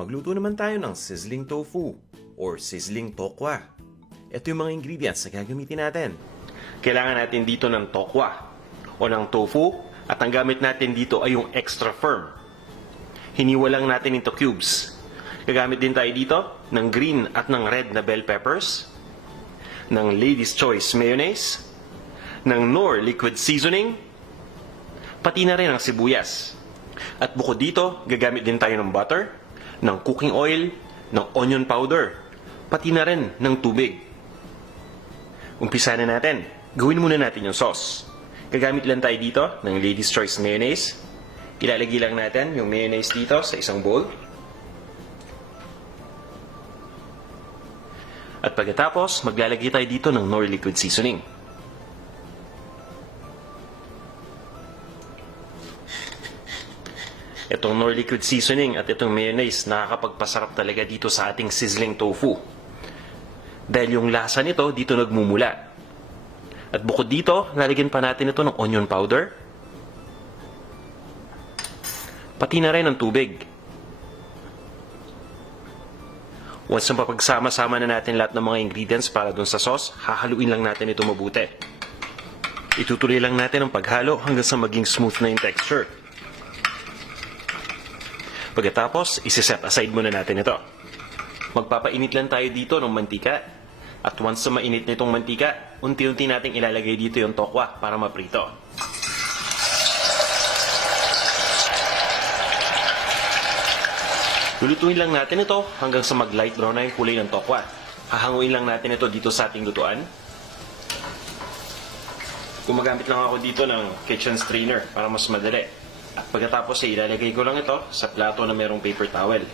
Magluto naman tayo ng sizzling tofu or sizzling tokwa. Ito yung mga ingredients na gagamitin natin. Kailangan natin dito ng tokwa o ng tofu at ang gamit natin dito ay yung extra firm. Hiniwa lang natin into cubes. Gagamit din tayo dito ng green at ng red na bell peppers, ng Lady's Choice mayonnaise, ng Knorr liquid seasoning, pati na rin ang sibuyas. At bukod dito, gagamit din tayo ng butter, ng cooking oil, ng onion powder, pati na rin ng tubig. Umpisa na natin. Gawin muna natin yung sauce. Gagamit lang tayo dito ng Lady's Choice mayonnaise. Ilalagay lang natin yung mayonnaise dito sa isang bowl. At pagkatapos, maglalagay tayo dito ng Knorr liquid seasoning. Itong Knorr liquid seasoning at itong mayonnaise nakakapagpasarap talaga dito sa ating sizzling tofu. Dahil yung lasa nito dito nagmumula. At bukod dito, lalagyan pa natin ito ng onion powder. Pati na rin ng tubig. Once na papagsama-sama na natin lahat ng mga ingredients para dun sa sauce, hahaluin lang natin ito mabuti. Itutuloy lang natin ang paghalo hanggang sa maging smooth na yung texture. Pagkatapos, isi-set aside muna natin ito. Magpapainit lang tayo dito ng mantika. At once na mainit na itong mantika, unti-unti nating ilalagay dito yung tokwa para maprito. Lulutuin lang natin ito hanggang sa mag-light brown na yung kulay ng tokwa. Hahanguin lang natin ito dito sa ating lutuan. Gumagamit lang ako dito ng kitchen strainer para mas madali. At pagkatapos ay ilalagay ko lang ito sa plato na mayroong paper towel.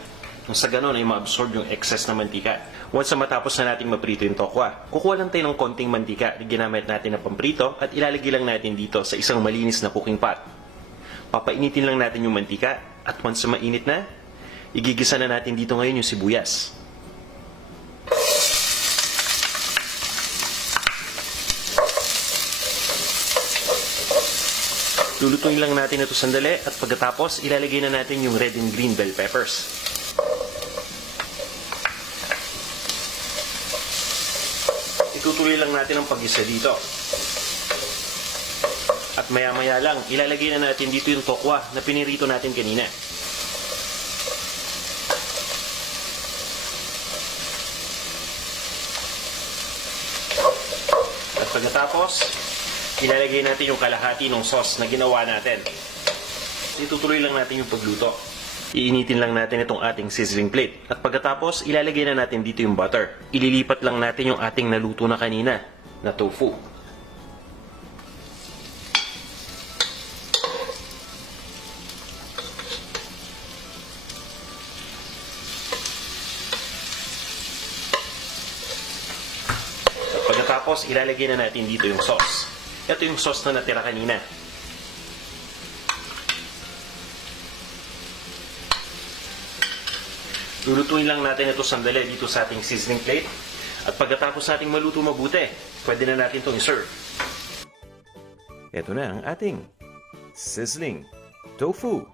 Nung sa ganun ay ma-absorb yung excess na mantika. Once na matapos na nating maprito yung tokwa, kukuha lang tayo ng konting mantika na ginamit natin na pamprito at ilalagay lang natin dito sa isang malinis na cooking pot. Papainitin lang natin yung mantika at once na mainit na, igigisa na natin dito ngayon yung sibuyas. Lulutuin lang natin ito sandali at pagkatapos ilalagay na natin yung red and green bell peppers. Itutuloy lang natin ang paggisa dito. At maya-maya lang, ilalagay na natin dito yung tokwa na pinirito natin kanina. At pagkatapos, ilalagay natin yung kalahati ng sauce na ginawa natin. Itutuloy lang natin yung pagluto. Iinitin lang natin itong ating sizzling plate. At pagkatapos, ilalagay na natin dito yung butter. Ililipat lang natin yung ating naluto na kanina na tofu. At pagkatapos, ilalagay na natin dito yung sauce. Ito yung sauce na natira kanina. Lulutuin lang natin ito sandali dito sa ating sizzling plate. At pagkatapos nating maluto mabuti, pwede na natin itong i-serve. Ito na ang ating sizzling tofu.